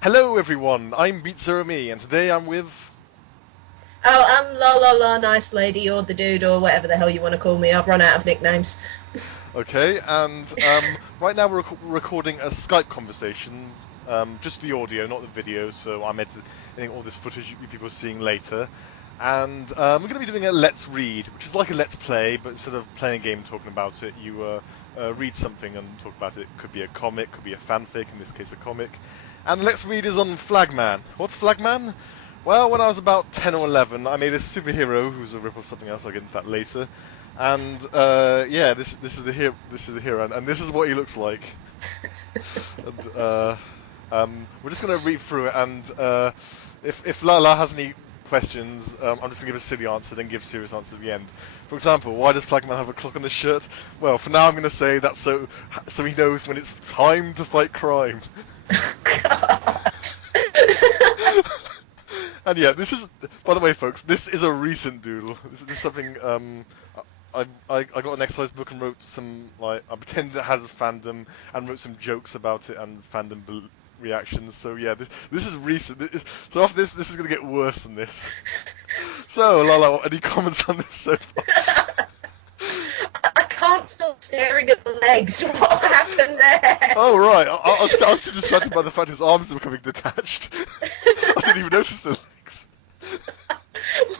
Hello everyone, I'm BeatZeroMe, and today I'm with... Oh, I'm LalalaNiceLady or the dude or whatever the hell you want to call me. I've run out of nicknames. Okay, and right now we're recording a Skype conversation, just the audio, not the video, so I'm editing all this footage you people are seeing later. And we're going to be doing a Let's Read, which is like a Let's Play, but instead of playing a game and talking about it, you read something and talk about it. Could be a comic, could be a fanfic, in this case a comic. And Let's Read is on Flagman. What's Flagman? Well, when I was about 10 or 11, I made a superhero who's a rip of something else. I'll get into that later. And yeah, this is the hero, and this is what he looks like. And we're just gonna read through it, and if Lala has any questions, I'm just gonna give a silly answer, then give serious answer at the end. For example, why does Flagman have a clock on his shirt? Well, for now I'm gonna say that's so he knows when it's time to fight crime. God. And yeah, this is, by the way, folks, this is a recent doodle. This is something I got an exercise book and wrote some, like, I pretended it has a fandom and wrote some jokes about it and fandom reactions. So yeah, this is recent. So after this is gonna get worse than this. So Lala, any comments on this so far? I can't stop staring at the legs. What happened there? Oh right, I was too distracted by the fact his arms are becoming detached. I didn't even notice the legs.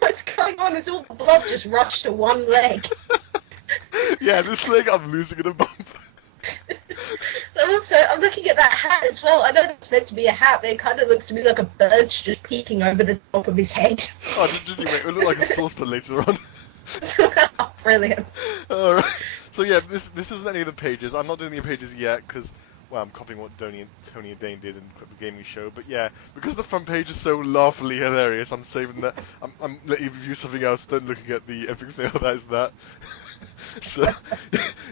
What's going on? Is all the blood just rushed to one leg? Yeah, this leg I'm losing in a bump. And also, I'm looking at that hat as well. I know it's meant to be a hat, but it kind of looks to me like a bird's just peeking over the top of his head. Oh, just you wait. It'll look like a saucepan later on. Brilliant. Alright. So yeah, this isn't any of the pages. I'm not doing the pages yet because, well, I'm copying what Tony and Dane did in the gaming show. But yeah, because the front page is so laughably hilarious, I'm saving that. I'm letting you view something else than looking at the epic fail that is that. So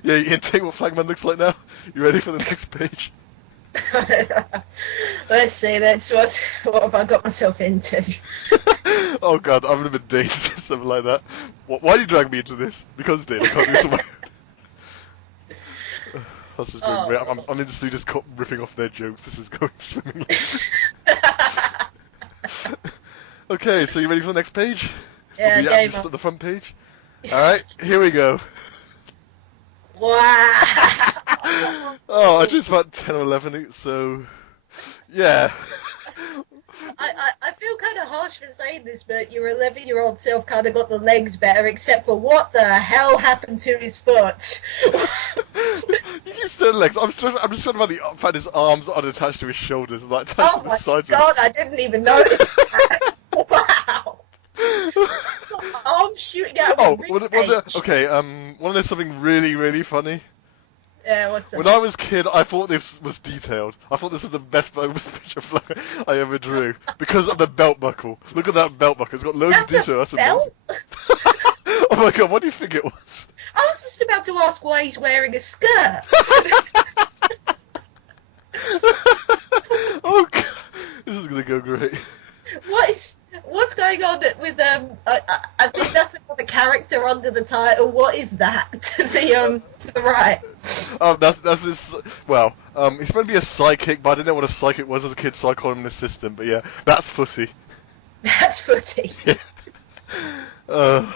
yeah, you can take what Flagman looks like now. You ready for the next page? Let's see this. What have I got myself into? Oh god, I'm in a bit dazed, something like that. Why did you drag me into this? Because Dane, I can't do something. This is going great. Oh. I'm instantly just ripping off their jokes. This is going swimmingly. Okay, so you ready for the next page? Or Yeah, game on. the front page? Alright, here we go. Wow. Oh, I just about 10 or 11, so... Yeah. I feel kind of harsh for saying this, but your 11-year-old self kind of got the legs better, except for what the hell happened to his foot? You keep saying legs. I'm just talking about the fact his arms are attached to his shoulders and like attached Oh to the my sides of god, I didn't even notice that. Wow. him. I'm shooting out of Oh, a rib cage. okay. Want to know something really funny? Yeah, what's When that? I was a kid, I thought this was detailed. I thought this was the best picture flag I ever drew because of the belt buckle. Look at that belt buckle. It's got loads of That's a detail. That's amazing. belt? Oh my god, what do you think it was? I was just about to ask why he's wearing a skirt. Oh god, this is gonna go great. What's going on with I think that's another character under the title. What is that to the right? That's this. Well, he's meant to be a psychic, but I didn't know what a psychic was as a kid, so I called him an assistant. But yeah, that's Fussy. That's footy. Yeah. Uh,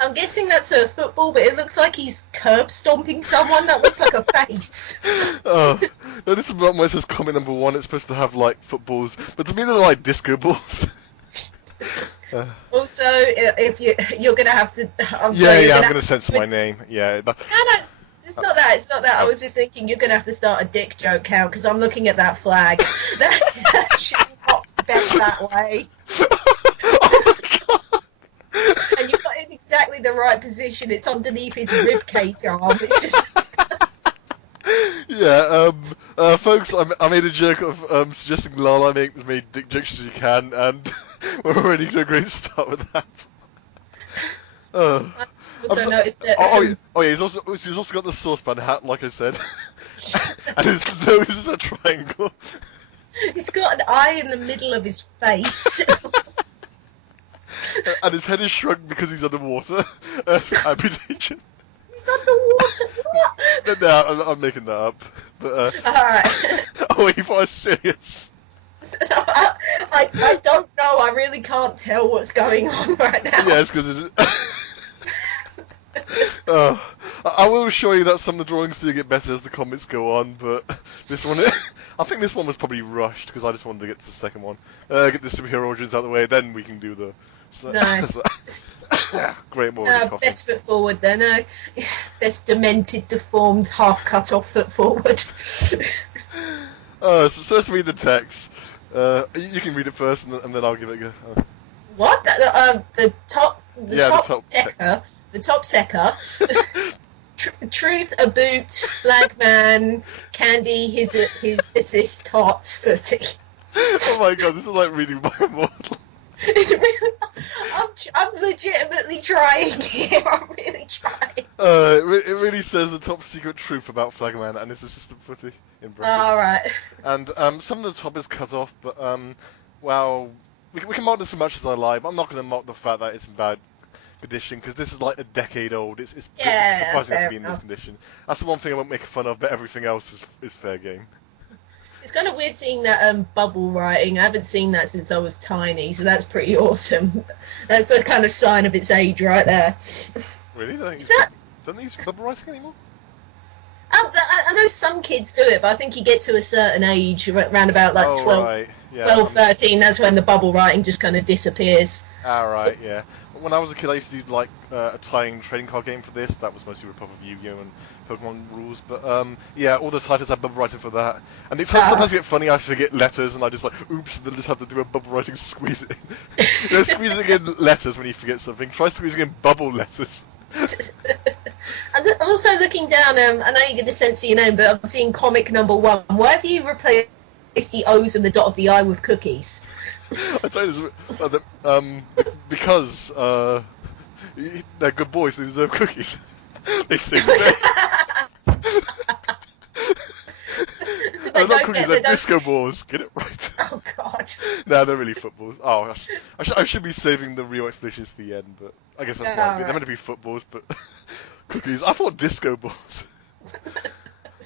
I'm guessing that's a football, but it looks like he's curb stomping someone. That looks like a face. oh, no, this is not where it says comment number one. It's supposed to have like footballs, but to me they're like disco balls. uh, Also, if you're gonna have to, I'm yeah, sorry, you're yeah, I'm gonna gonna have censor to. my name. Yeah, No, no, it's not that. It's not that. I oh. was just thinking you're gonna have to start a dick joke count because I'm looking at that flag. That should not be bent that way. Oh my god. And you've got it in exactly the right position. It's underneath his rib cage arm. It's just. Yeah, folks, I made a joke of suggesting Lala make as many dick jokes as you can, and we're already to a great start with that. Uh, I I'm also so, noticed that. oh yeah, he's also got the saucepan hat, like I said, and his nose is a triangle. He's got an eye in the middle of his face. And his head is shrunk because he's underwater. Amputation. He's underwater. What? No, I'm making that up. But All right. oh, wait, you thought I was serious. I don't know. I really can't tell what's going on right Yeah, now. it's because it's. uh, I will show you that some of the drawings do get better as the comics go on, but this one, I think this one was probably rushed because I just wanted to get to the second one, get the superhero origins out of the way, then we can do the. So, Nice. great, I'm already coughing. Best foot forward then. Best demented, deformed, half cut off foot forward. So let's read the text. You can read it first, and then I'll give it a go. What? The Yeah, the top top text. secker, the top secker. Truth, a boot, Flagman, Candy, his assist, hot, footy. Oh my god, this is like reading my immortal. It's really, I'm legitimately trying here. I'm really trying. It really says the top secret truth about Flagman and his assistant footy in All brackets. right. And some of the top is cut off, but well, we can mock this as much as I like, but I'm not going to mock the fact that it's in bad condition because this is like a decade old. It's Yeah, that's surprising enough to fair be in this enough. condition. That's the one thing I won't make fun of, but everything else is fair game. It's kind of weird seeing that bubble writing. I haven't seen that since I was tiny, so that's pretty awesome. That's a kind of sign of its age right there. Really? Is that? Don't they use bubble writing anymore? I know some kids do it, but I think you get to a certain age, around about like Oh 12, right, yeah. 12, 13. That's when the bubble writing just kind of disappears. Alright, yeah. When I was a kid, I used to do like a tying trading card game for this. That was mostly a rip off of Yu-Gi-Oh and Pokemon rules. But yeah, all the titles have bubble writing for that. And it sometimes get funny. I forget letters, and I just like, oops, and then just have to do a bubble writing squeeze it in. You know, squeezing in letters when you forget something. Try squeezing in bubble letters. I'm also looking down. I know you get the sense of your name, but I'm seeing comic number one. Why have you replaced the O's and the dot of the I with cookies? I tell you this, because they're good boys. They deserve cookies. They sing. So Not cookies, they're they don't. disco balls. Get it right. Oh God. No, they're really footballs. Oh, I should be saving the real explanations to the end, but I guess that's why All they're right. meant to be footballs, but cookies. I thought disco balls.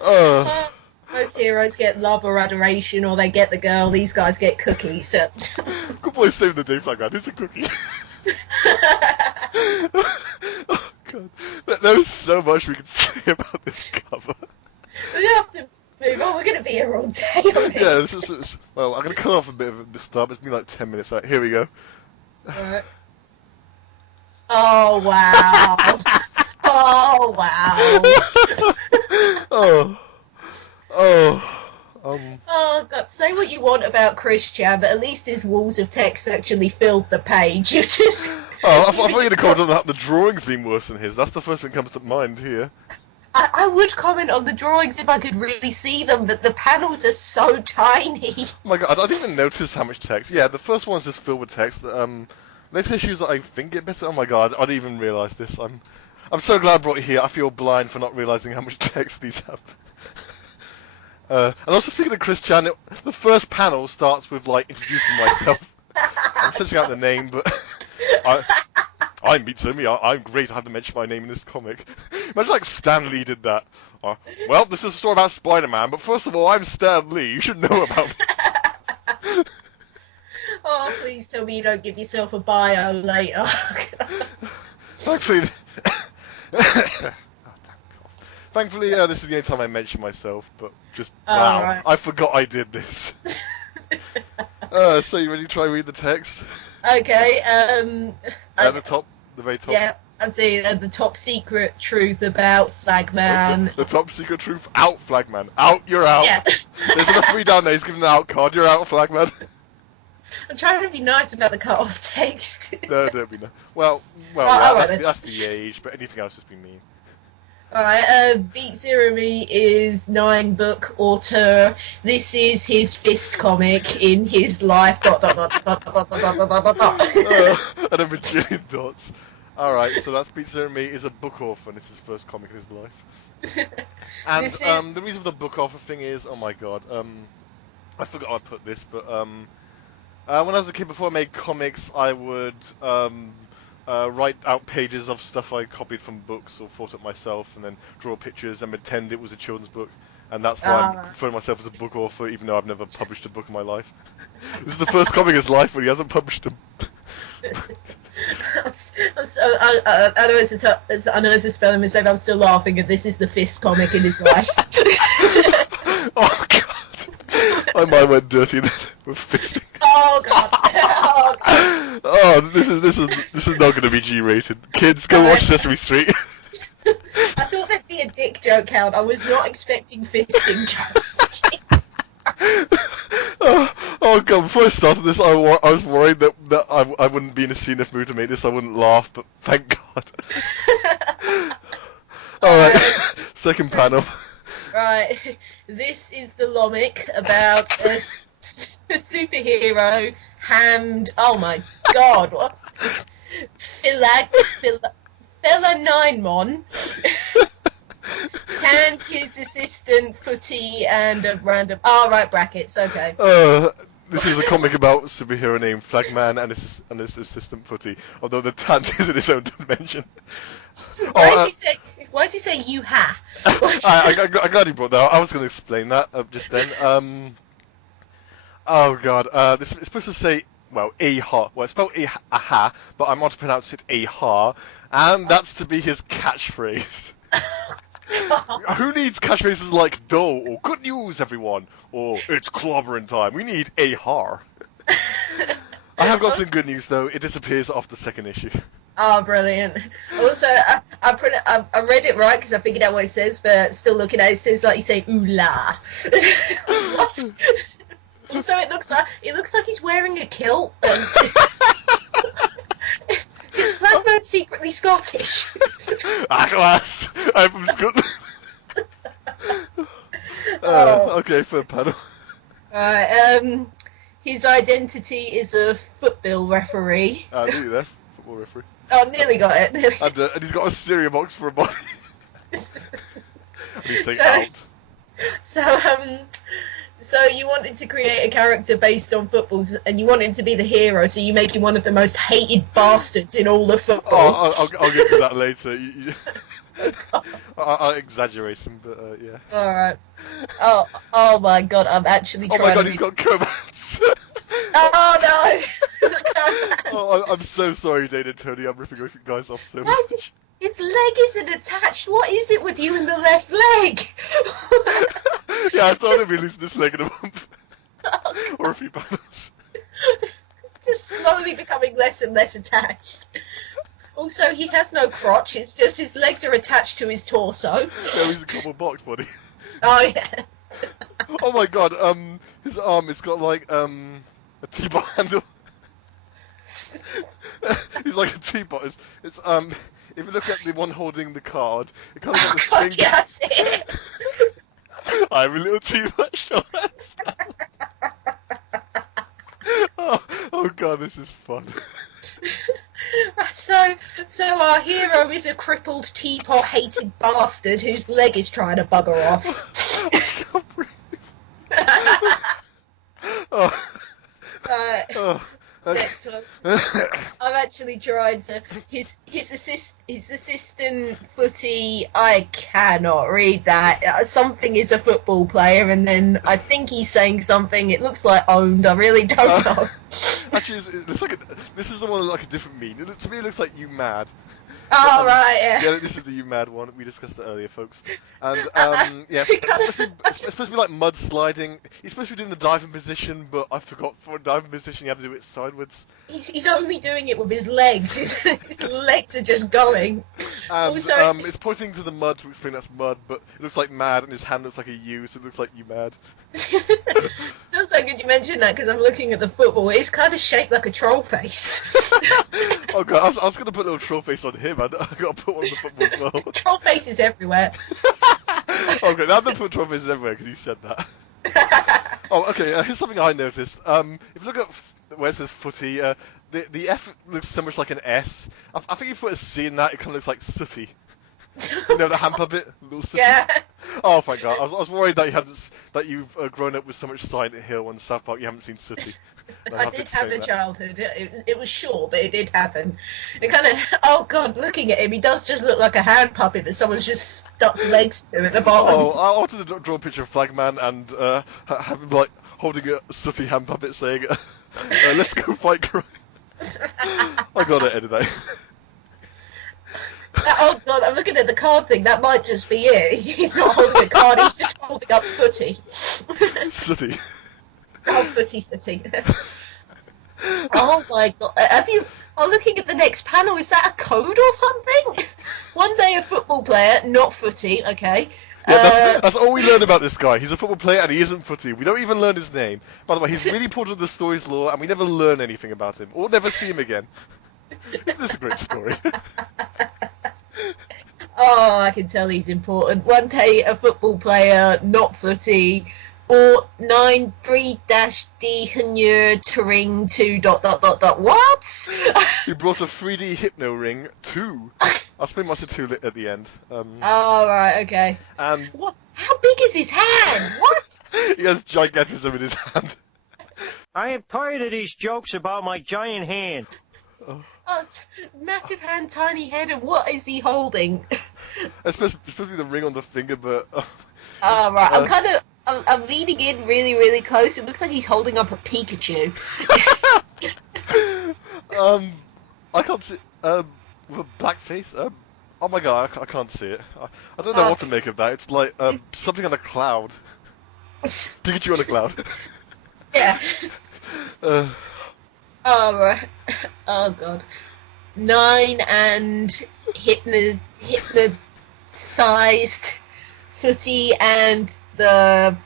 Uh, Most heroes get love or adoration, or they get the girl. These guys get cookies. So. good boy saving the day flag man. It's a cookie. Oh god, there is so much we could say about this cover. We have to move on. We're going to be here all day on Yeah, this. well, I'm gonna cut off a bit of the start. It's been like 10 minutes. Right, here we go. Right. Oh wow! Oh wow! Oh, oh, Oh God! Say what you want about Christian, but at least his walls of text actually filled the page. You just oh, I you thought you were really gonna took. comment on that. The drawing's been worse than his. That's the first thing that comes to mind here. I would comment on the drawings if I could really see them, but the panels are so tiny. Oh my god, I didn't even notice how much text. Yeah, the first one's just filled with text. Next issues that I think get better. Oh my god, I didn't even realize this. I'm so glad I brought it here. I feel blind for not realizing how much text these have. And also speaking of Chris Chan, the first panel starts with like introducing myself. I'm searching out the name, but I, I'm Mitsumi. I'm great. I had to mention my name in this comic. Imagine like Stan Lee did that. Well, this is a story about Spider-Man, but first of all, I'm Stan Lee. You should know about me. Oh, please tell me you don't give yourself a bio later. Thankfully, oh, thankfully, this is the only time I mention myself. But just All wow, right. I forgot I did this. So you ready to try read the text? Okay. At the top, the very top. Yeah, I see the top secret truth about Okay. Flagman. The top secret truth. Out, Flagman. Out. You're out. Yeah. There's enough for me down there. He's giving the out card. You're out, Flagman. I'm trying to be nice about the cut-off text. No, don't be no. Well, Oh, yeah. all right then. That's the age, but anything else has been mean. All right. Beat Zero Me is 9-book author. This is his fist comic in his life. Dot dot dot dot dot dot dot dot dot dot. And a bajillion dots. Alright, so that's Pizza and Me is a book author, and it's his first comic in his life. And This is the reason for the book author thing is, oh my god, I forgot I put this, but when I was a kid, before I made comics, I would write out pages of stuff I copied from books or thought up myself, and then draw pictures and pretend it was a children's book. and that's why I'm referring myself as a book author, even though I've never published a book in my life. This is the first comic in his life where he hasn't published a. I know I know it's a spelling mistake. I'm still laughing at this. Is the fist comic in his life? Oh god, my mind went dirty then with fisting. Oh god. Oh god. Oh, this is not going to be G-rated. Kids, go watch Sesame Street. I thought there'd be a dick joke count. I was not expecting fisting jokes. Oh god, before I started this, I was worried that I wouldn't be in a scene if mood to make this, I wouldn't laugh, but thank god. Alright, second panel. Right, this is the Lomic about a superhero hammed. Oh my god, what? Flagman and his assistant Footy and a random. Oh, right, brackets, okay. This is a comic about a superhero named Flagman and his assistant Footy, although the tant is in its own dimension. Why does he say you ha? I'm glad you brought that up. I was going to explain that just then. Oh god, this it's supposed to say, well, a-ha. Well, it's spelled a-ha, but I'm going to pronounce it a-ha, and that's to be his catchphrase. Who needs catchphrases like "dull" or "good news, everyone" or "it's clobbering time"? We need a-ha. I have got some good news though. It disappears after the second issue. Oh, brilliant. Also, I read it right because I figured out what it says, but still looking at it, it says like you say "ooh la." What? Also, it looks like he's wearing a kilt. Is Flagman secretly Scottish? At last, I'm from Scotland. Okay, third panel. Alright, his identity is a football referee. Nearly there, football referee. Oh, nearly got it. Nearly. And he's got a cereal box for a body. And he's saying out. So you wanted to create a character based on footballs, and you want him to be the hero, so you make him one of the most hated bastards in all of football. Oh, I'll get to that later. I'll exaggerate him, but yeah. Alright. Oh my god, I'm actually trying. Oh my god, he's got comats. Oh no! Oh, I'm so sorry, Dana and Tony. I'm ripping you guys off so much. His leg isn't attached. What is it with you and the left leg? Yeah, I told him we lose this leg in a month. Or a few panels. Just slowly becoming less and less attached. Also, he has no crotch. It's just his legs are attached to his torso. Yeah, he's a cardboard box body. Oh yeah. Oh my god. His arm has got like a teapot handle. He's like a teapot. It's if you look at the one holding the card, it kind of got this god, thing. yeah, I see it. I'm a little too much on that. Oh god, this is fun. So our hero is a crippled teapot-hated bastard whose leg is trying to bugger off. I can't breathe. Next one. I've actually tried to. His assistant Footy. I cannot read that. Something is a football player, and then I think he's saying something. It looks like owned. I really don't know. Actually, it looks like this is the one with like a different meaning. To me, it looks like "you mad." Oh right, yeah. Yeah, this is the "you mad" one. We discussed it earlier, folks. And yeah, it's supposed to be like mud sliding. He's supposed to be doing the diving position, but I forgot for a diving position you have to do it sideways. He's only doing it with his legs. His legs are just going. And Also, it's pointing to the mud to explain that's mud, but it looks like mad, and his hand looks like a U, so it looks like "you mad." Sounds so good you mentioned that because I'm looking at the football. It's kind of shaped like a troll face. Oh god, I was going to put a little troll face on him. I got to put one on the football as well. Troll faces everywhere. Okay, now I'm going to put troll faces everywhere because you said that. Oh, okay. Here's something I noticed. If you look at where it says Footy, the F looks so much like an S. I think if you put a C in that, it kind of looks like Sooty. You know the hand puppet, little Sooty. Yeah. Oh my god, I was worried that you've grown up with so much Silent Hill and South Park you haven't seen Sooty. And I I have to did have explain a that. childhood. It was short, but it did happen. It kind of, oh God, looking at him, he does just look like a hand puppet that someone's just stuck legs to at the Oh, bottom. I wanted to draw a picture of Flagman and have him like holding a sooty hand puppet saying, "Let's go fight crime." I gotta edit that. Oh God, I'm looking at the card thing. That might just be it. He's not holding a card. He's just holding up footy. Sooty. Oh, footy city. Oh my God, have you? I'm looking at the next panel. Is that a code or something? One day a football player, not footy. Okay. Yeah, Uh, that's all we learn about this guy. He's a football player and he isn't footy. We don't even learn his name. By the way, he's really important to the story's lore, and we never learn anything about him or never see him again. Isn't this a great story? Oh, I can tell he's important. One day, a football player, not footy, or 93-D Hanur Turing 2 dot dot dot dot. What? He brought a 3D hypno ring too. I'll spin my two at the end. Oh, right, okay. And What? How big is his hand? What? he has gigantism in his hand. I am tired of these jokes about my giant hand. Oh, massive hand, tiny head, and what is he holding? It's supposed to be the ring on the finger, but Oh, right. I'm leaning in really, really close. It looks like he's holding up a Pikachu. I can't see. With a black face. Oh my god, I can't see it. I don't know Oh, what to make of that. It's like something on a cloud. Pikachu on a cloud. yeah. uh, Oh, right. Oh, God. 9 and hypnotized footy and the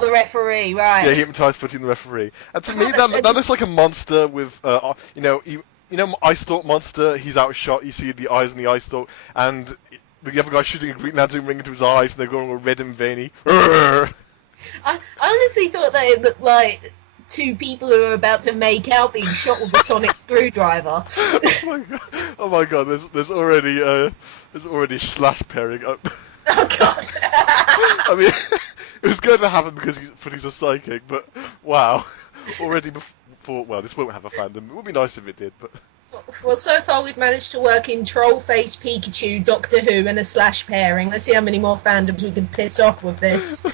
the referee, yeah, right. he hypnotized footing the referee. And to Oh, me, that's that looks like a monster with, Ice Stalk monster. He's outshot. You see the eyes in the Ice Stalk, and the other guy shooting a Green Lantern ring into his eyes, and they're going all red and veiny. I honestly thought they looked like two people who are about to make out being shot with a sonic screwdriver. Oh my god! There's already slash pairing up. Oh, God. I mean, it was going to happen because he's a psychic, but wow, already before. Well, this won't have a fandom. It would be nice if it did, but Well, so far we've managed to work in Trollface, Pikachu, Doctor Who, and a slash pairing. Let's see how many more fandoms we can piss off with this. like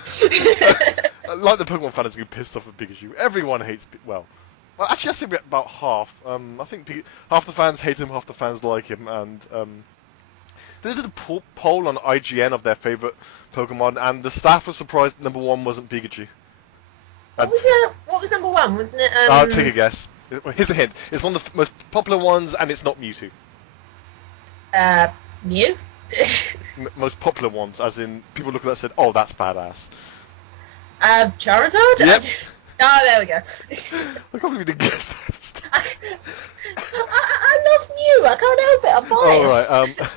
the Pokemon fans get pissed off with Pikachu. Everyone hates. Well, actually, I say about half. I think half the fans hate him, half the fans like him, and they did a poll on IGN of their favorite Pokemon, and the staff was surprised number one wasn't Pikachu. And What was number one? Wasn't it? take a guess. Here's a hint. It's one of the most popular ones, and it's not Mewtwo. Mew. Most popular ones, as in people look at that and said, "Oh, that's badass." Charizard. Yep. Oh, there we go. I can't believe you didn't guess that. I love Mew. I can't help it. I'm biased. All right.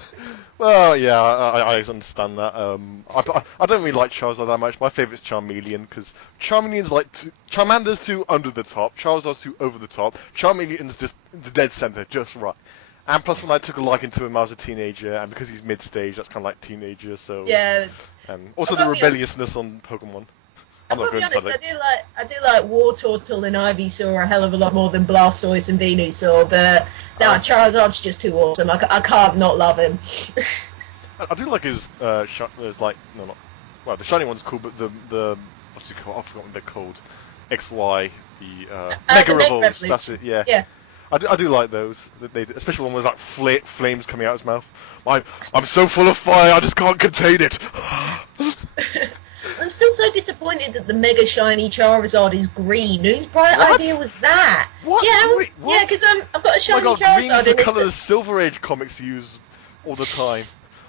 Well, yeah, I understand that. I don't really like Charizard that much. My favourite's Charmeleon because Charmeleon's Charmander's too under the top, Charizard's too over the top, Charmeleon's just the dead centre, just right. And plus, when I took a liking to him, I was a teenager, and because he's mid-stage, that's kind of like teenager. So Yeah. and also the rebelliousness on Pokemon. I'm I'll not be going to honest, say I do like Wartortle and Ivysaur a hell of a lot more than Blastoise and Venusaur, but no, Charizard's just too awesome. I can't not love him. I do like his like no not well the shiny one's cool, but the what's it called? I forgot what they're called. XY the Mega the Mega Revolves. That's Revolution. it. Yeah. Yeah. I do like those. Especially one with like flames coming out his mouth. I'm so full of fire, I just can't contain it. I'm still so disappointed that the Mega Shiny Charizard is green. Whose bright What? idea was that? What? Yeah, Wait, what? yeah, because I've got a Oh shiny my god, Charizard. green is the And colour the Silver Age comics use all the time.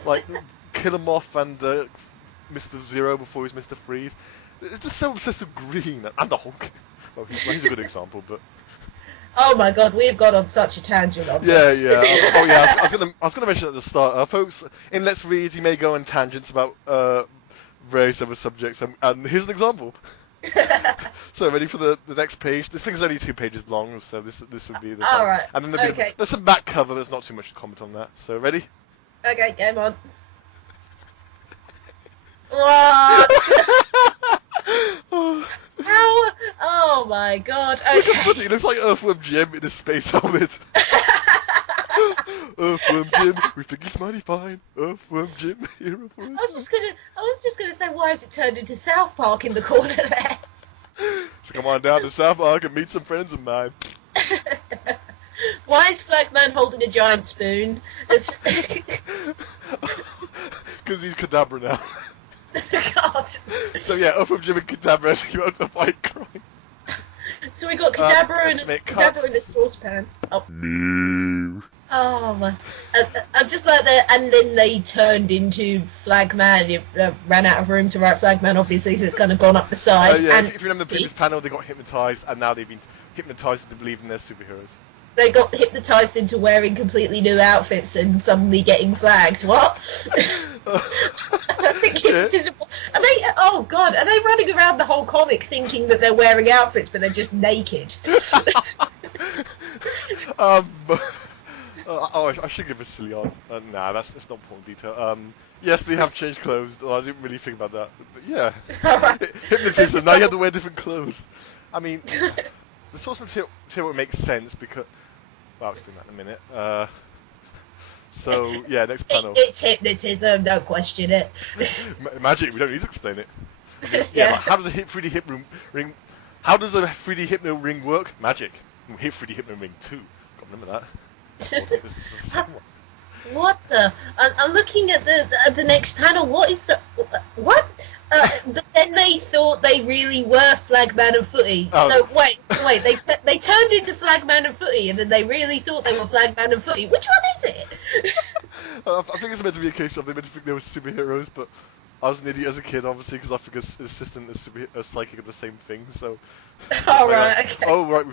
Like Killermoth and Mr. Zero before he's Mr. Freeze. It's just so obsessed with green and the Hulk. Well, he's a good example, but oh my god, we have got on such a tangent on yeah, this. yeah. Oh yeah, I was gonna mention at the start, folks. In Let's Read, you may go on tangents about various other subjects, and here's an example. So ready for the next page? This thing's only 2 pages long, so this would be the All right. and then there's some back cover. There's not too much to comment on that. So ready? Okay, game on. What? How? Oh my god. Look at Okay. Footy, it looks like Earthworm Jim in a space helmet. Earthworm Jim, we think he's mighty fine. Earthworm Jim, hero for a time. I was just gonna say, why has it turned into South Park in the corner there? So come on down to South Park and meet some friends of mine. Why is Flagman holding a giant spoon? Because he's Kadabra now. God. So yeah, Earthworm Jim and Kadabra execute out a fight crying. So we got Kadabra and cut. Kadabra in a saucepan. Oh. No. Oh my! I just like that, and then they turned into Flagman. It ran out of room to write Flagman, obviously, so it's kind of gone up the side. Yeah, and if you remember the previous panel, they got hypnotized, and now they've been hypnotized into believing they're superheroes. They got hypnotized into wearing completely new outfits and suddenly getting flags. What? I don't think hypnotism. Are they? Oh God! Are they running around the whole comic thinking that they're wearing outfits, but they're just naked? I should give a silly answer. Nah, that's not important detail. Yes, they have changed clothes. I didn't really think about that. But yeah. Hypnotism, now you have to wear different clothes. I mean, the source material makes sense because... Well, I'll explain that in a minute. So, yeah, next panel. It's hypnotism, don't question it. Magic, we don't need to explain it. Yeah. How does a 3D ring... How does a 3D hypno ring work? Magic. Hit 3D hypno ring too. Got to remember that. What the? I'm looking at the next panel. What is the what? But then they thought they really were Flagman and Footy. Oh. So wait. They turned into Flagman and Footy, and then they really thought they were Flagman and Footy. Which one is it? I think it's meant to be a case of they meant to think they were superheroes, but I was an idiot as a kid, obviously, because I think a assistant and psychic are the same thing. So. Oh right. Okay. Oh right,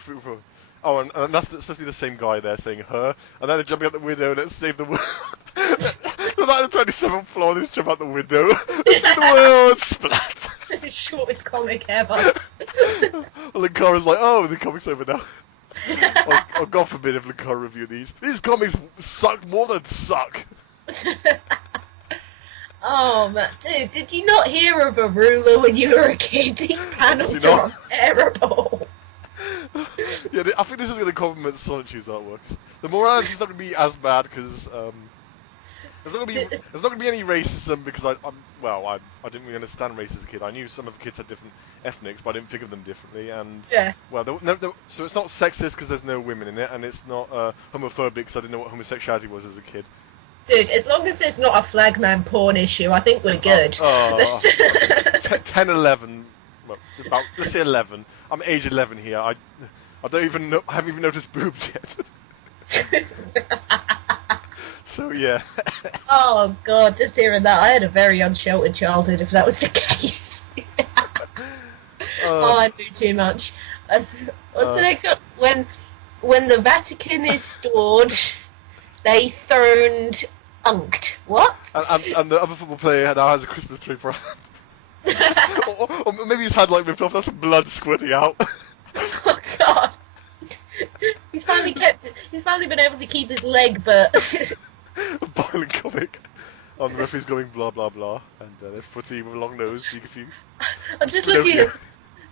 Oh, and that's supposed to be the same guy there saying her, and then they're jumping out the window, let's save the world. They're like the 27th floor, they just jump out the window. Let's save the world, splat! The shortest comic ever. Well, Linkara's like, oh, the comic's over now. Oh, God forbid if Linkara review these. These comics suck more than suck. Oh man, dude, did you not hear of a ruler when you were a kid? These panels are terrible. Yeah, I think this is going to complement Solitude's artwork. The morality is not going to be as bad because there's not going to be any racism because I didn't really understand race as a kid. I knew some of the kids had different ethnics, but I didn't think of them differently. And yeah, well, so it's not sexist because there's no women in it, and it's not homophobic because I didn't know what homosexuality was as a kid. Dude, as long as there's not a Flagman porn issue, I think we're good. 10, 11. Well, about let's say 11. I'm age 11 here. I don't even know. I haven't even noticed boobs yet. So yeah. Oh God, just hearing that, I had a very unsheltered childhood. If that was the case. I knew too much. What's the next one? When the Vatican is stored, they throned unked. What? And the other football player now has a Christmas tree for a hand. or maybe he's had like ripped off. That's some blood squirting out. Oh God! He's finally kept it. He's finally been able to keep his leg, but A violent comic. The referee's going blah blah blah, and there's Footy with a long nose. Be confused. I'm just looking at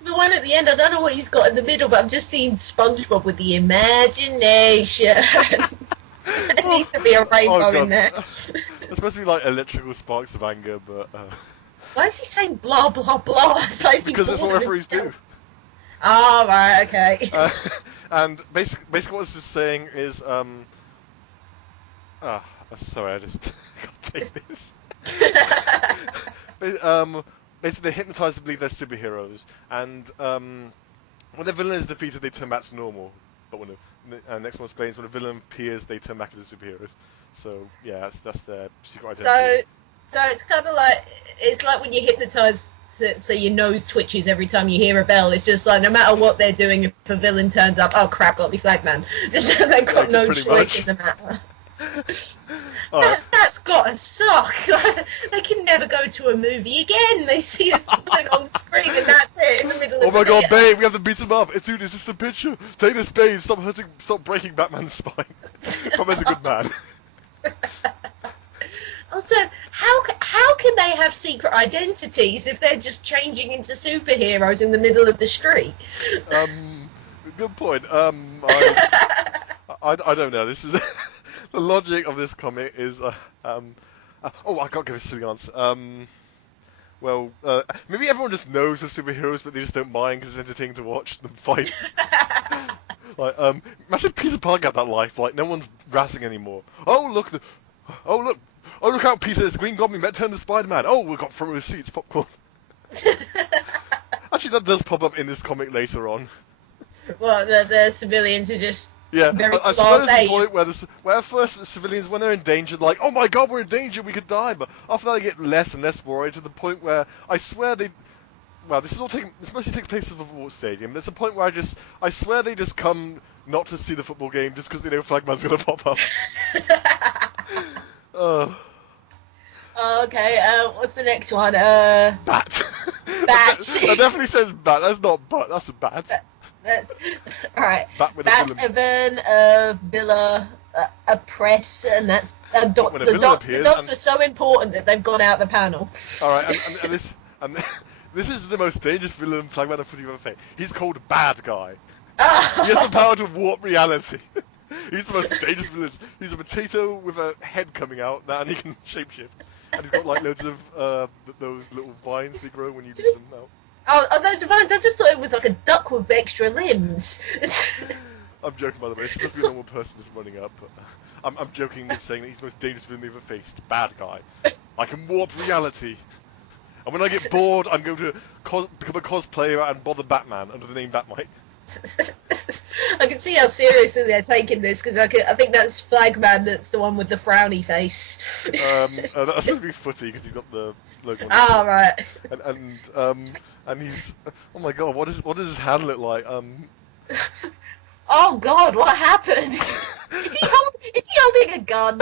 the one at the end. I don't know what he's got in the middle, but I'm just seeing SpongeBob with the imagination. There needs to be a rainbow in there. It's supposed to be like electrical sparks of anger, but. Why is he saying blah blah blah? Because that's what referees do. Oh, right, okay. And basically what this is saying is, sorry, I just can't take this. Basically, they're hypnotized to believe they're superheroes, and when the villain is defeated, they turn back to normal. But when the next one explains, when a villain appears, they turn back into superheroes. So yeah, that's their secret identity. So it's kind of like, it's like when you hypnotise so your nose twitches every time you hear a bell. It's just like, no matter what they're doing, if a villain turns up, oh crap, gotta be Flagman. Just they've got no choice in the matter. That's gotta suck. They can never go to a movie again. They see us playing on screen and that's it in the middle of the Oh my god, theater. babe, we have to beat him up. Dude, it's just a picture. Take this, babe. Stop breaking Batman's spine. Batman's a good man. Also, how can they have secret identities if they're just changing into superheroes in the middle of the street? Good point. I don't know. This is the logic of this comic is oh, I can't give a silly answer. Well, maybe everyone just knows the superheroes, but they just don't mind because it's entertaining to watch them fight. Like, imagine Peter Parker had that life. Like, no one's rassing anymore. Oh look, oh look out, Peter! It's Green Goblin. Better turn to Spider-Man. Oh, we've got front row seats, popcorn. Actually, that does pop up in this comic later on. Well, the civilians are just Yeah, very I swear there's a blasé. point where first the civilians, when they're in danger, like, oh my god, we're in danger, we could die. But after that, they get less and less worried to the point where I swear well, this mostly takes place at the football stadium. There's a point where I swear they just come not to see the football game just because they know Flagman's gonna pop up. Okay, what's the next one? Bat. Bat. That definitely says bat. That's not butt. That's a bat. That's alright. Bat with Bat, a villain. Villa, a press, and that's When a villain the appears, dots and- were so important that they've gone out the panel. All right, and this is the most dangerous villain Flagman and Footy ever faced. He's called Bad Guy. He has the power to warp reality. He's the most dangerous villain. He's a potato with a head coming out, and he can shapeshift. And he's got like loads of those little vines they grow when you leave them out. Oh, those are vines. I just thought it was like a duck with extra limbs. I'm joking, by the way. It's supposed to be a normal person just running up. But I'm joking with saying that he's the most dangerous villain they've ever faced. Bad guy. I can warp reality. And when I get bored, I'm going to become a cosplayer and bother Batman under the name Batmite. I can see how seriously they're taking this because I think that's Flagman. That's the one with the frowny face. That's supposed to be Footy because he's got the logo on his Oh, head. right. And he's, oh my god, what does his hand look like? Oh God, what happened? Is he holding a gun?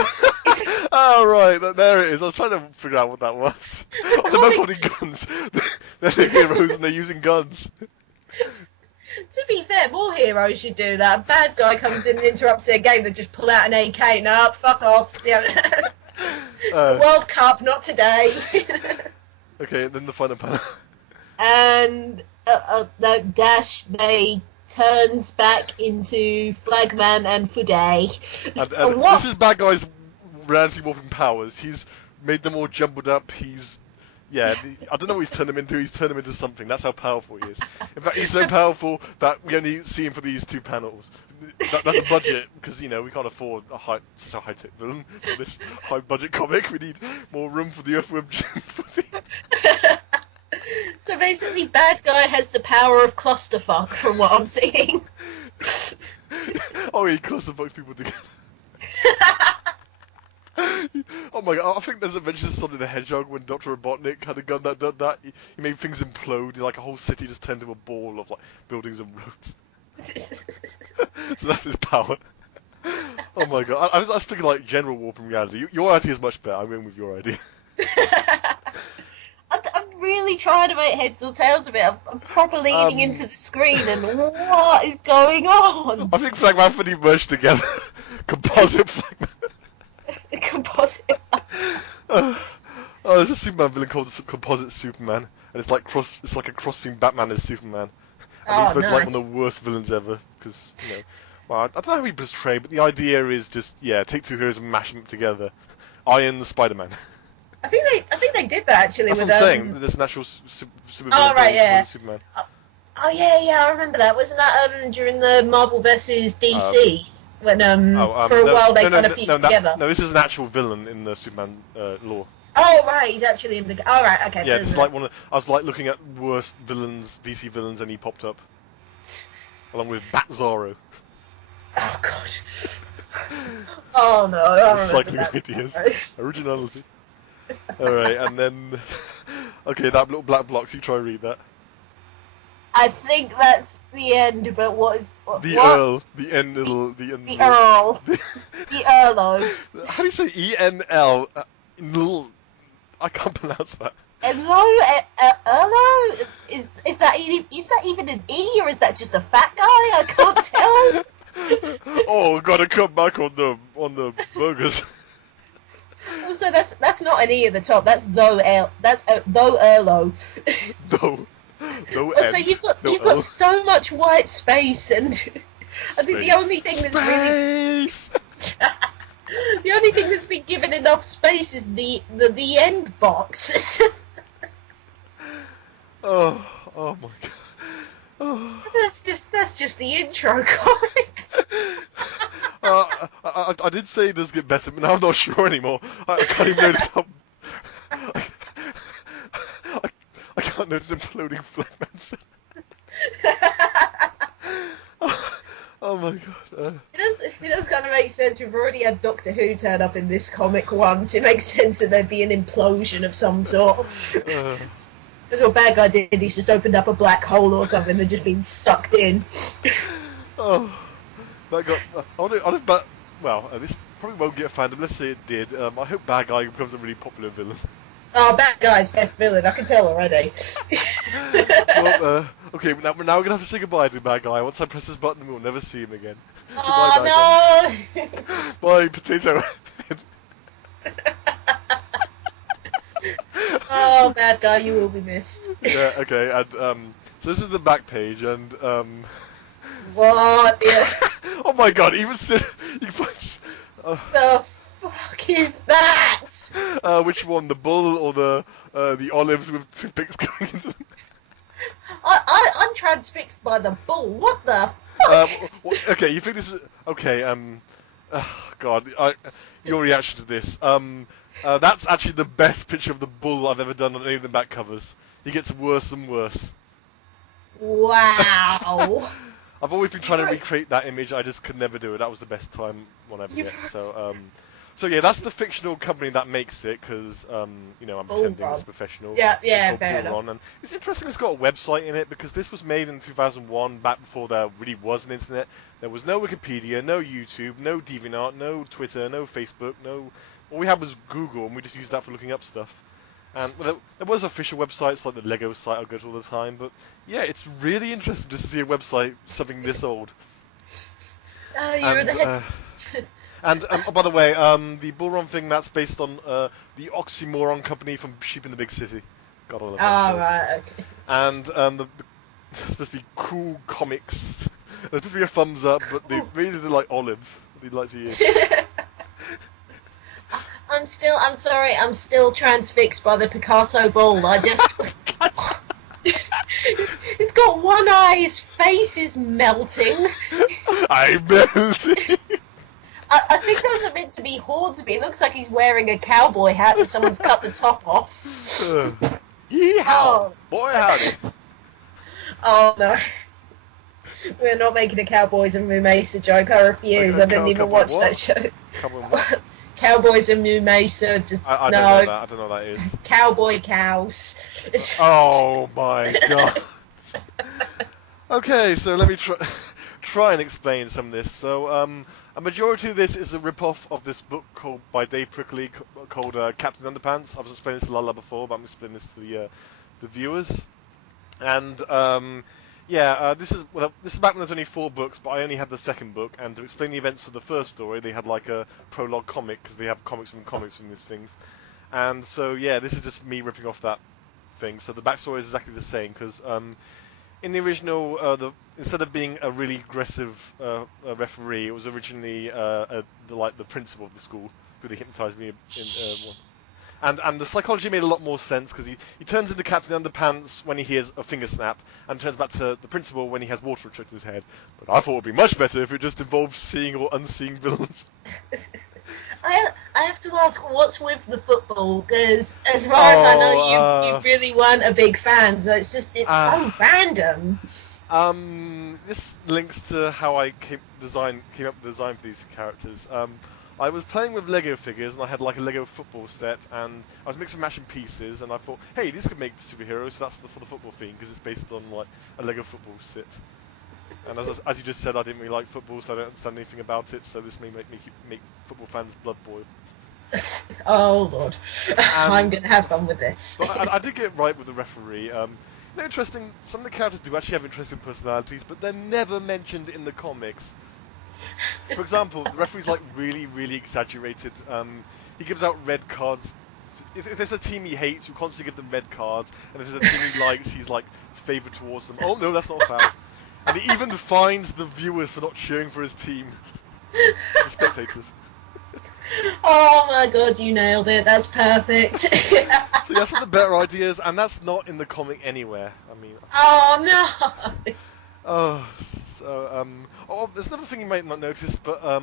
Oh right, there it is. I was trying to figure out what that was. Oh, they're both holding guns. They're the heroes and they're using guns. To be fair, more heroes should do that. A bad guy comes in and interrupts their game, they just pull out an AK. No, fuck off. World Cup, not today. Okay, and then the final panel. And the Dash, they turns back into Flagman and Fuday. And What? this is Bad Guy's reality warping powers. He's made them all jumbled up. I don't know what he's turned them into. He's turned them into something. That's how powerful he is. In fact, he's so powerful that we only see him for these two panels. That's a budget, because, we can't afford such a high-tech villain for this high-budget comic. We need more room for the Earthworm Jim. So basically, bad guy has the power of clusterfuck, from what I'm seeing. Oh, he clusterfucks people together. Oh my god, I think there's a mention of Sonic the Hedgehog when Dr. Robotnik had a gun that did that. He made things implode, like a whole city just turned into a ball of like buildings and roads. So that's his power. Oh my god, I was thinking like general warping reality. Your idea is much better, I'm going with your idea. I'm really trying to make heads or tails of it. I'm properly leaning into the screen, and what is going on? I think Flagman and Footy merged together. Composite Flagman. Composite. There's a Superman villain called Composite Superman, and it's like a cross between Batman and Superman. And he's supposed to be like one of the worst villains ever, because well, I don't know how he portrayed, but the idea is just take two heroes and mash them together. Iron the Spider-Man. I think they did that actually. That's with what I'm saying. There's an actual super Oh right, yeah. Superman. Oh yeah, I remember that. Wasn't that during the Marvel versus DC? When for a while they kind of pieced together. No, this is an actual villain in the Superman lore. Oh right, he's actually in the. Oh right, okay. Yeah, it's like I was like looking at worst villains, DC villains, and he popped up, along with Bat Zorro. Oh god. Oh no, I remember Recycling that. ideas, originality. All right, and then that little black box. You try and read that. I think that's the end, but what? Earl, the end. The Earl, the Earlo. How do you say ENL? I can't pronounce that. Earlo? Is that even an E, or is that just a fat guy? I can't tell. Oh, gotta come back on the burgers. Also, that's not an E at the top. That's though L. That's though Erlo. No. No Also, N. No you've got L. so much white space, and I think the Space. only thing that's really Space! the only thing that's been given enough space is the end box. Oh, oh my god. Oh. That's just the intro comic. I did say it does get better, but now I'm not sure anymore. I can't even notice how. I, I can't notice imploding Flagman. Oh my god. It does kind of make sense. We've already had Doctor Who turn up in this comic once. It makes sense that there'd be an implosion of some sort. That's what bad guy did. He's just opened up a black hole or something. They're just being sucked in. Oh, that got. But well, this probably won't get a fandom. Let's say it did. I hope bad guy becomes a really popular villain. Oh, bad guy's best villain. I can tell already. Well, okay, now we're gonna have to say goodbye to bad guy. Once I press this button, we'll never see him again. Goodbye, bad guy. Oh Bye, potato head. no! Oh, bad guy, you will be missed. Yeah, okay, and so this is the back page, and What oh my god, even still, you can find. the fuck is that? Which one, the bull or the olives with toothpicks going into them? I'm transfixed by the bull. What the fuck? Okay, you think this is okay? God, your reaction to this. That's actually the best picture of the bull I've ever done on any of the back covers. He gets worse and worse. Wow. I've always been trying to recreate that image. I just could never do it. That was the best time one ever get. So yeah, that's the fictional company that makes it, because you know, I'm pretending it's professional. Yeah, It's fair called enough. and it's interesting. It's got a website in it because this was made in 2001, back before there really was an internet. There was no Wikipedia, no YouTube, no DeviantArt, no Twitter, no Facebook, no. All we had was Google, and we just used that for looking up stuff. And well, there was official websites like the Lego site I go to all the time, but yeah, it's really interesting just to see a website something this old. You're And the head. and oh, by the way, the bull run thing, that's based on the Oxymoron company from Sheep in the Big City. God, I love that show. Right, okay. And there's supposed to be cool comics. There's supposed to be a thumbs up, but they really do like olives. They'd like to use. I'm sorry, I'm still transfixed by the Picasso bull. I just. It's got one eye, his face is melting. I'm melting. I think those are meant to be horns, but it looks like he's wearing a cowboy hat that someone's cut the top off. Yeehaw! Oh. Boy, howdy. Oh no. We're not making a Cowboys and Moo Mesa joke. I refuse. I didn't even watch that show. What? Cowboys and Moo Mesa, just I no. don't know that. I don't know what that is. Cowboy cows. Oh my god. Okay, so let me try and explain some of this. So, a majority of this is a rip-off of this book by Dave Prickly called Captain Underpants. I was explaining this to Lala before, but I'm explaining this to the viewers. And yeah, this is back when there's only 4 books, but I only had the second book. And to explain the events of the first story, they had like a prologue comic because they have comics from these things. And so yeah, this is just me ripping off that thing. So the backstory is exactly the same because in the original, instead of being a really aggressive referee, it was originally the principal of the school who they hypnotized me in. And the psychology made a lot more sense because he turns into Captain Underpants when he hears a finger snap, and turns back to the principal when he has water chucked in his head. But I thought it would be much better if it just involved seeing or unseeing villains. I have to ask, what's with the football? Because as far as I know, you really weren't a big fan, so it's so random. This links to how I came up with the design for these characters. I was playing with Lego figures, and I had like a Lego football set, and I was mixing and matching pieces, and I thought, hey, these could make superheroes, so that's for the football theme, because it's based on like a Lego football set. And as you just said, I didn't really like football, so I don't understand anything about it, so this may make football fans blood boil. Oh lord, I'm gonna have fun with this. But I did get right with the referee. Interesting, some of the characters do actually have interesting personalities, but they're never mentioned in the comics. For example, the referee's like really, really exaggerated. he gives out red cards. If there's a team he hates, you constantly give them red cards, and if there's a team he likes, he's like favoured towards them. Oh no, that's not a foul. And he even fines the viewers for not cheering for his team, the spectators. Oh my god, you nailed it. That's perfect. So that's one of the better ideas, and that's not in the comic anywhere. I mean. Oh no. Oh, there's another thing you might not notice, but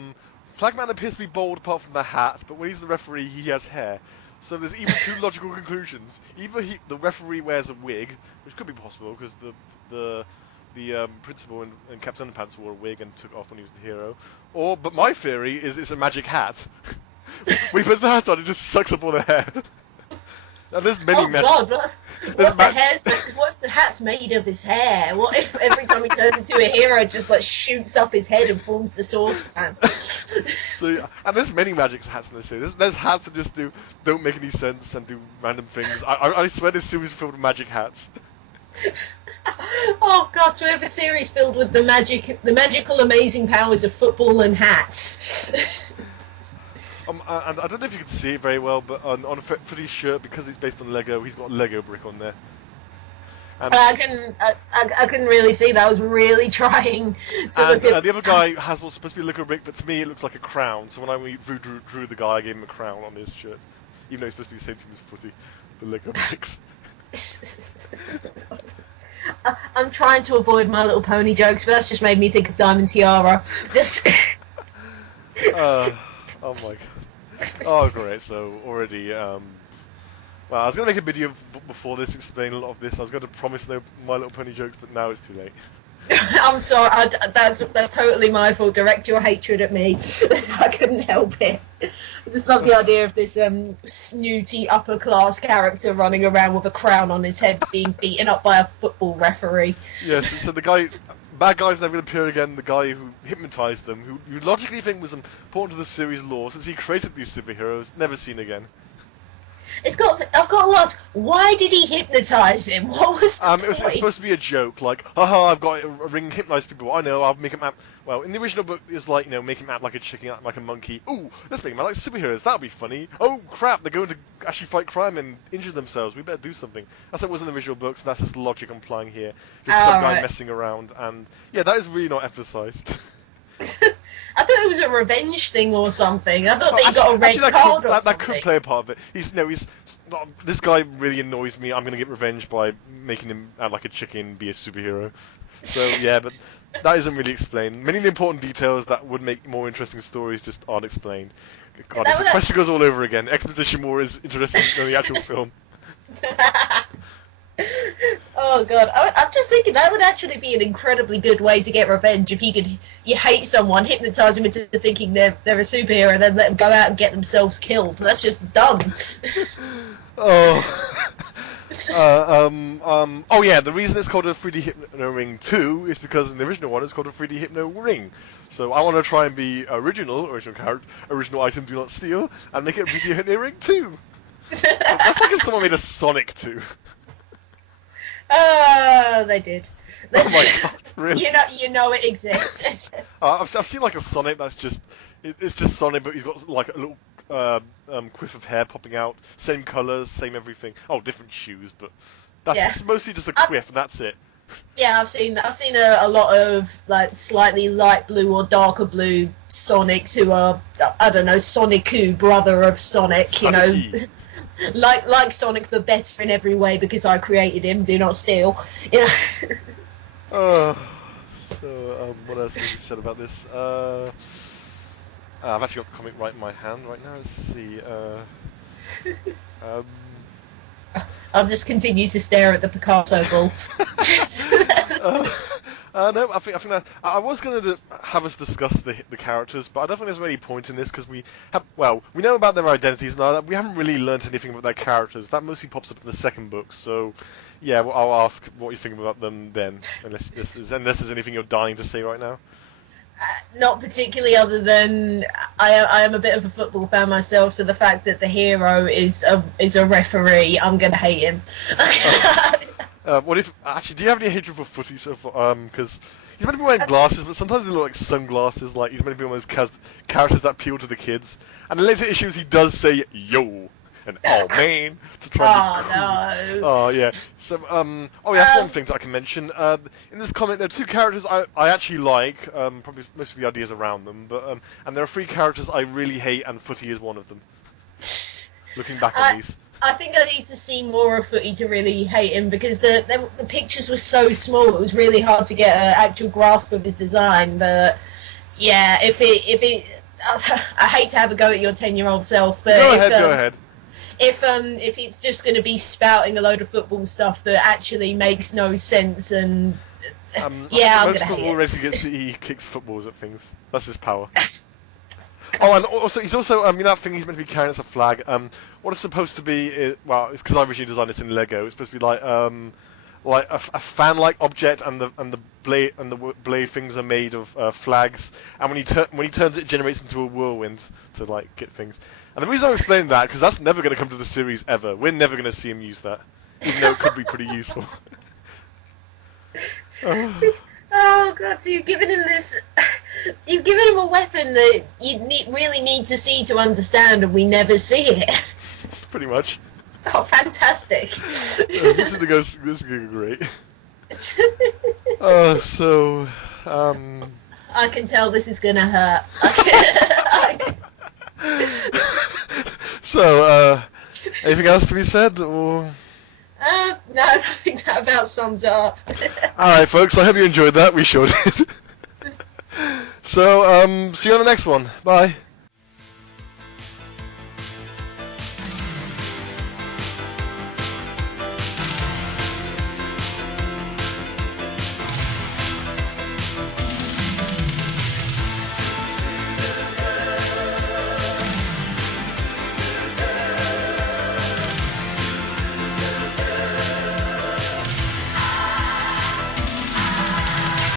Flagman appears to be bald apart from the hat, but when he's the referee, he has hair. So there's even two logical conclusions. Either the referee wears a wig, which could be possible because the principal and Captain Underpants wore a wig and took it off when he was the hero. But my theory is it's a magic hat. When he puts the hat on, it just sucks up all the hair. And there's many. Oh god, what if the hat's made of his hair? What if every time he turns into a hero, it just like shoots up his head and forms the saucepan? So, and there's many magic hats in this series. There's hats that just don't make any sense and do random things. I swear this series is filled with magic hats. Oh god, so we have a series filled with the magical amazing powers of football and hats. And I don't know if you can see it very well, but on a footy shirt, because it's based on Lego, he's got a Lego brick on there. And I couldn't really see that. I was really trying to look at the other guy has what's supposed to be a Lego brick, but to me it looks like a crown. So when I drew the guy, I gave him a crown on his shirt, even though he's supposed to be the same team as footy, the Lego bricks. I'm trying to avoid My Little Pony jokes, but that's just made me think of Diamond Tiara. Just. Oh my god. Oh great, so already, well, I was going to make a video before this explaining a lot of this. I was going to promise no My Little Pony jokes, but now it's too late. I'm sorry, that's totally my fault. Direct your hatred at me. I couldn't help it. I just love the idea of this snooty upper class character running around with a crown on his head being beaten up by a football referee. Yes, so the bad guy's never going to appear again. The guy who hypnotized them, who you logically think was important to the series lore since he created these superheroes, never seen again. I've got to ask, why did he hypnotize him? What was the point? It was supposed to be a joke, like, haha, I've got a ring to hypnotise people. I know, I'll make him act. Well, in the original book, it's like, make him act like a chicken, act like a monkey. Ooh, let's make him act like superheroes. That'll be funny. Oh crap, they're going to actually fight crime and injure themselves. We better do something. That's what was in the original books. That's just the logic I'm applying here. Just some guy messing around, and yeah, that is really not emphasised. I thought it was a revenge thing or something. I thought he got a red card or something. That could play a part of it. He's this guy really annoys me. I'm gonna get revenge by making him act like a chicken, be a superhero. So yeah, but that isn't really explained. Many of the important details that would make more interesting stories just aren't explained. God, the question goes all over again. Exposition more is interesting than the actual film. Oh god, I'm just thinking that would actually be an incredibly good way to get revenge if you hate someone, hypnotise them into thinking they're a superhero, and then let them go out and get themselves killed. That's just dumb. Oh. Oh yeah, the reason it's called a 3D Hypno Ring 2 is because in the original one it's called a 3D Hypno Ring. So I want to try and be original character, original item, do not steal, and make it a 3D Hypno Ring 2. That's like if someone made a Sonic 2. They did. Oh my god, really? You know it exists. I've seen like a Sonic that's it's just Sonic, but he's got like a little quiff of hair popping out, same colours, same everything. Oh, different shoes, but it's mostly just a quiff, and that's it. Yeah, I've seen that. I've seen a lot of like slightly light blue or darker blue Sonics who are, I don't know, Sonic-Ku, brother of Sonic, you know. Like Sonic, but better in every way because I created him. Do not steal. You know. So what else can be said about this? I've actually got the comic right in my hand right now. Let's see. I'll just continue to stare at the Picasso ball. No, I think that I was going to have us discuss the characters, but I don't think there's any point in this because we know about their identities now. That we haven't really learnt anything about their characters. That mostly pops up in the second book. So, yeah, well, I'll ask what you think about them then, unless there's anything you're dying to say right now. Not particularly, other than I am a bit of a football fan myself, so the fact that the hero is a referee, I'm gonna hate him. What if actually? Do you have any hatred for footy so far? Because he's meant to be wearing glasses, but sometimes they look like sunglasses. Like he's meant to be one of those characters that appeal to the kids. And in later issues, he does say "yo" and "oh man" to try and be cool. no. Oh yeah. So oh yeah, that's one thing that I can mention. In this comic, there are two characters I actually like. Probably most of the ideas around them, but and there are three characters I really hate, and Footy is one of them. Looking back on these. I think I need to see more of Footy to really hate him, because the pictures were so small. It was really hard to get an actual grasp of his design. But yeah, if it, I hate to have a go at your 10-year-old self, but Go ahead. If it's just going to be spouting a load of football stuff that actually makes no sense, and yeah, I'm going to hate it. Most football racing he kicks footballs at things. That's his power. Oh, and also he's also you know that thing he's meant to be carrying as a flag. What it's supposed to be is, well, it's because I originally designed this in Lego. It's supposed to be like a fan-like object, and the blade things are made of flags. And when he turns it, it generates into a whirlwind to like get things. And the reason I'm explaining that, because that's never going to come to the series ever. We're never going to see him use that, even though it could be pretty useful. Oh god, so you've given him you've given him a weapon that you really need to see to understand, and we never see it. Pretty much. Oh, fantastic. This is going great. So, I can tell this is gonna hurt. So, anything else to be said, or? No, I think that about sums it up. Alright, folks, I hope you enjoyed that. We sure did. So, see you on the next one. Bye.